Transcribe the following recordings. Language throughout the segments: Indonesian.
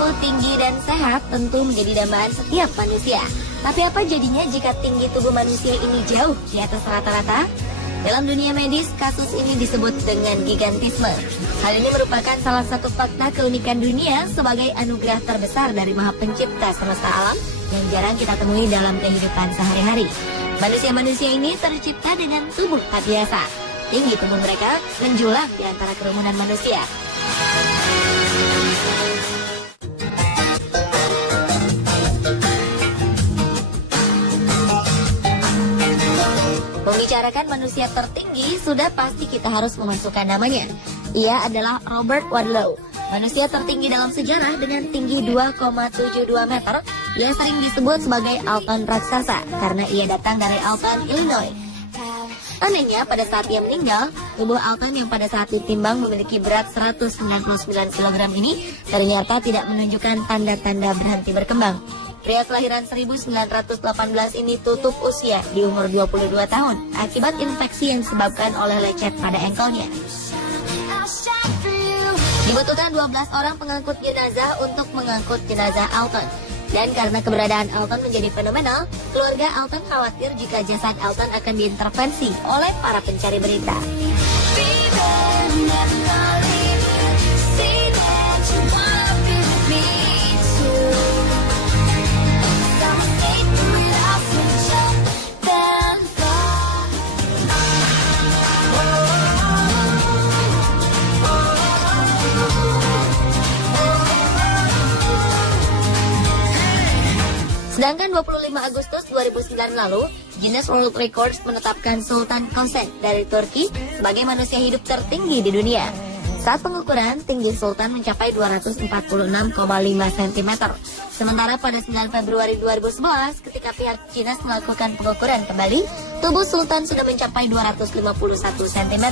Tubuh tinggi dan sehat tentu menjadi dambaan setiap manusia. Tapi apa jadinya jika tinggi tubuh manusia ini jauh di atas rata-rata? Dalam dunia medis, kasus ini disebut dengan gigantisme. Hal ini merupakan salah satu fakta keunikan dunia sebagai anugerah terbesar dari Maha Pencipta semesta alam yang jarang kita temui dalam kehidupan sehari-hari. Manusia-manusia ini tercipta dengan tubuh tak biasa. Tinggi tubuh mereka menjulang di antara kerumunan manusia. Membicarakan manusia tertinggi, sudah pasti kita harus memasukkan namanya. Ia adalah Robert Wadlow, manusia tertinggi dalam sejarah dengan tinggi 2,72 meter. Ia sering disebut sebagai Alton raksasa karena ia datang dari Alton, Illinois. Anehnya, pada saat ia meninggal, tubuh Alton yang pada saat ditimbang memiliki berat 199 kg ini ternyata tidak menunjukkan tanda-tanda berhenti berkembang. Pria kelahiran 1918 ini tutup usia di umur 22 tahun akibat infeksi yang disebabkan oleh lecet pada engkelnya. Dibutuhkan 12 orang pengangkut jenazah untuk mengangkut jenazah Alton. Dan karena keberadaan Alton menjadi fenomenal, keluarga Alton khawatir jika jasad Alton akan diintervensi oleh para pencari berita. Sedangkan 25 Agustus 2009 lalu, Guinness World Records menetapkan Sultan Kösen dari Turki sebagai manusia hidup tertinggi di dunia. Saat pengukuran, tinggi Sultan mencapai 246,5 cm. Sementara pada 9 Februari 2011, ketika pihak Guinness melakukan pengukuran kembali, tubuh Sultan sudah mencapai 251 cm.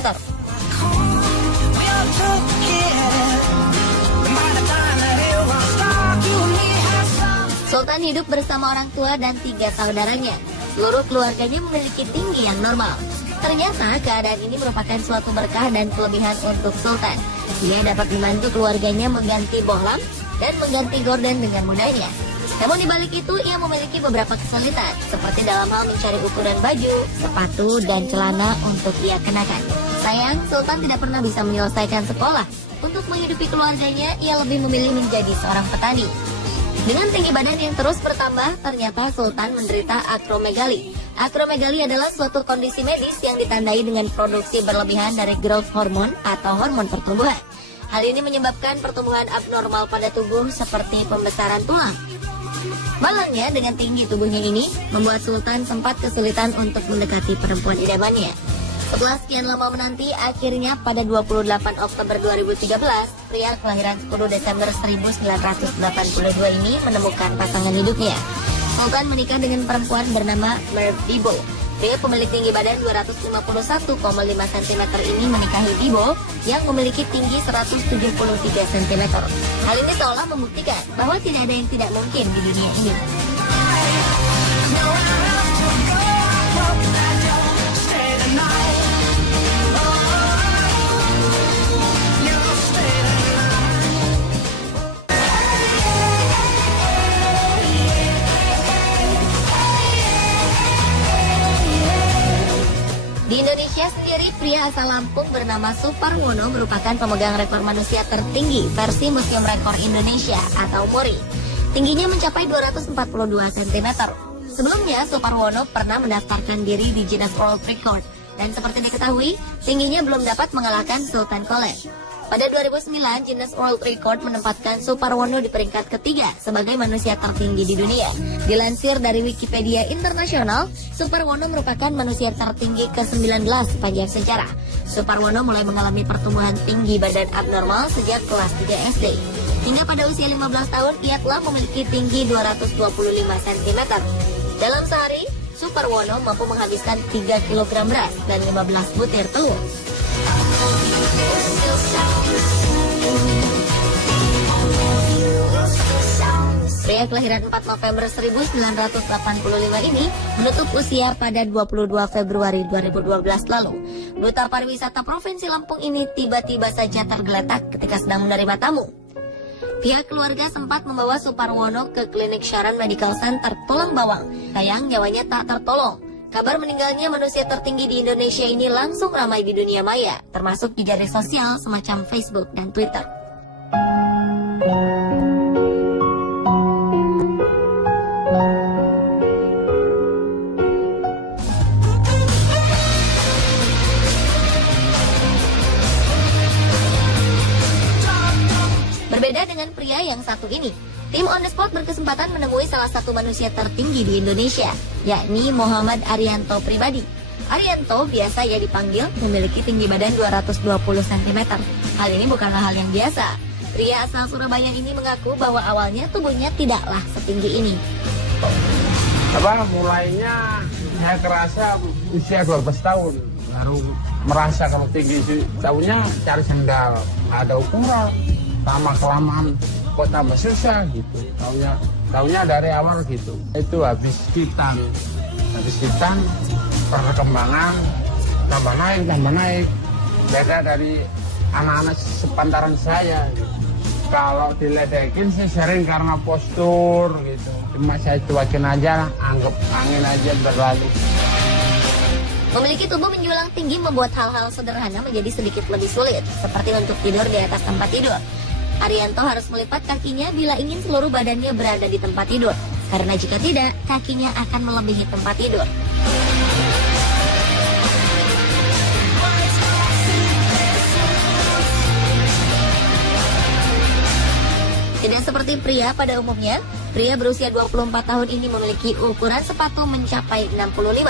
Sultan hidup bersama orang tua dan 3 saudaranya. Seluruh keluarganya memiliki tinggi yang normal. Ternyata keadaan ini merupakan suatu berkah dan kelebihan untuk Sultan. Dia dapat membantu keluarganya mengganti bohlam dan mengganti gorden dengan mudahnya. Namun dibalik itu ia memiliki beberapa kesulitan, seperti dalam hal mencari ukuran baju, sepatu, dan celana untuk ia kenakan. Sayang, Sultan tidak pernah bisa menyelesaikan sekolah. Untuk menghidupi keluarganya, ia lebih memilih menjadi seorang petani. Dengan tinggi badan yang terus bertambah, ternyata Sultan menderita akromegali. Akromegali adalah suatu kondisi medis yang ditandai dengan produksi berlebihan dari growth hormone atau hormon pertumbuhan. Hal ini menyebabkan pertumbuhan abnormal pada tubuh seperti pembesaran tulang. Malangnya, dengan tinggi tubuhnya ini, membuat Sultan sempat kesulitan untuk mendekati perempuan idamannya. Setelah sekian lama menanti, akhirnya pada 28 Oktober 2013, pria kelahiran 10 Desember 1982 ini menemukan pasangan hidupnya. Sultan menikah dengan perempuan bernama Merv Dibo. Pria pemilik tinggi badan 251,5 cm ini menikahi Dibo yang memiliki tinggi 173 cm. Hal ini seolah membuktikan bahwa tidak ada yang tidak mungkin di dunia ini. Di Indonesia sendiri, pria asal Lampung bernama Suparwono merupakan pemegang rekor manusia tertinggi versi Museum Rekor Indonesia atau MURI. Tingginya mencapai 242 cm. Sebelumnya, Suparwono pernah mendaftarkan diri di Guinness World Record dan seperti diketahui, tingginya belum dapat mengalahkan Sultan Kolen. Pada 2009, Guinness World Record menempatkan Suparwono di peringkat ketiga sebagai manusia tertinggi di dunia. Dilansir dari Wikipedia Internasional, Suparwono merupakan manusia tertinggi ke-19 sepanjang sejarah. Suparwono mulai mengalami pertumbuhan tinggi badan abnormal sejak kelas 3 SD. Hingga pada usia 15 tahun, ia telah memiliki tinggi 225 cm. Dalam sehari, Suparwono mampu menghabiskan 3 kg beras dan 15 butir telur. Pria kelahiran 4 November 1985 ini menutup usia pada 22 Februari 2012 lalu. Duta Pariwisata Provinsi Lampung ini tiba-tiba saja tergeletak ketika sedang menerima tamu. Pihak keluarga sempat membawa Suparwono ke klinik Sharon Medical Center Tulang Bawang. Sayang nyawanya tak tertolong. Kabar meninggalnya manusia tertinggi di Indonesia ini langsung ramai di dunia maya, termasuk di jaring sosial semacam Facebook dan Twitter. Berbeda dengan pria yang satu ini, tim On The Spot berkesempatan menemui salah satu manusia tertinggi di Indonesia, yakni Muhammad Arianto pribadi. Arianto biasa ia dipanggil memiliki tinggi badan 220 cm. Hal ini bukanlah hal yang biasa. Pria asal Surabaya ini mengaku bahwa awalnya tubuhnya tidaklah setinggi ini. Mulainya saya kerasa usia 12 tahun, baru merasa kalau tinggi sih. Tahunya cari sendal, nggak ada ukuran. Lama kelamaan kok tambah susah gitu. Taunya dari awal gitu. Itu habis hitan perkembangan tambah naik. Beda dari anak-anak sepantaran saya. Kalau diledekin sih sering karena postur gitu. Cuma saya cuekin aja, anggap angin aja berlalu. Memiliki tubuh menjulang tinggi membuat hal-hal sederhana menjadi sedikit lebih sulit, seperti untuk tidur di atas tempat tidur. Arianto harus melipat kakinya bila ingin seluruh badannya berada di tempat tidur, karena jika tidak, kakinya akan melebihi tempat tidur. Tidak seperti pria pada umumnya, pria berusia 24 tahun ini memiliki ukuran sepatu mencapai 65.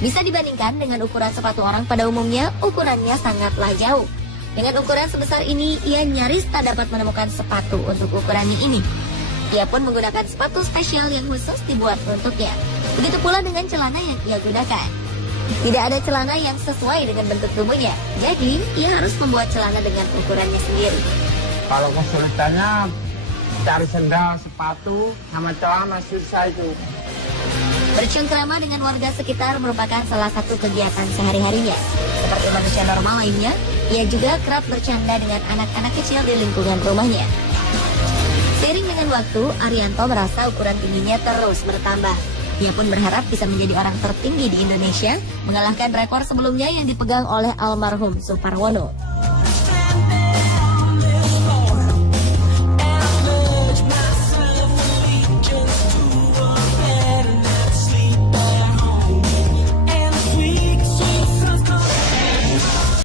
Bisa dibandingkan dengan ukuran sepatu orang pada umumnya, ukurannya sangatlah jauh. Dengan ukuran sebesar ini, ia nyaris tak dapat menemukan sepatu untuk ukurannya ini. Ia pun menggunakan sepatu spesial yang khusus dibuat untuknya. Begitu pula dengan celana yang ia gunakan. Tidak ada celana yang sesuai dengan bentuk tubuhnya, jadi ia harus membuat celana dengan ukurannya sendiri. Kalau kesulitannya cari sendal, sepatu, sama celana susah itu. Bercengkrama dengan warga sekitar merupakan salah satu kegiatan sehari-harinya. Seperti manusia normal lainnya, ia juga kerap bercanda dengan anak-anak kecil di lingkungan rumahnya. Seiring dengan waktu, Arianto merasa ukuran tingginya terus bertambah. Ia pun berharap bisa menjadi orang tertinggi di Indonesia, mengalahkan rekor sebelumnya yang dipegang oleh almarhum Suparwono.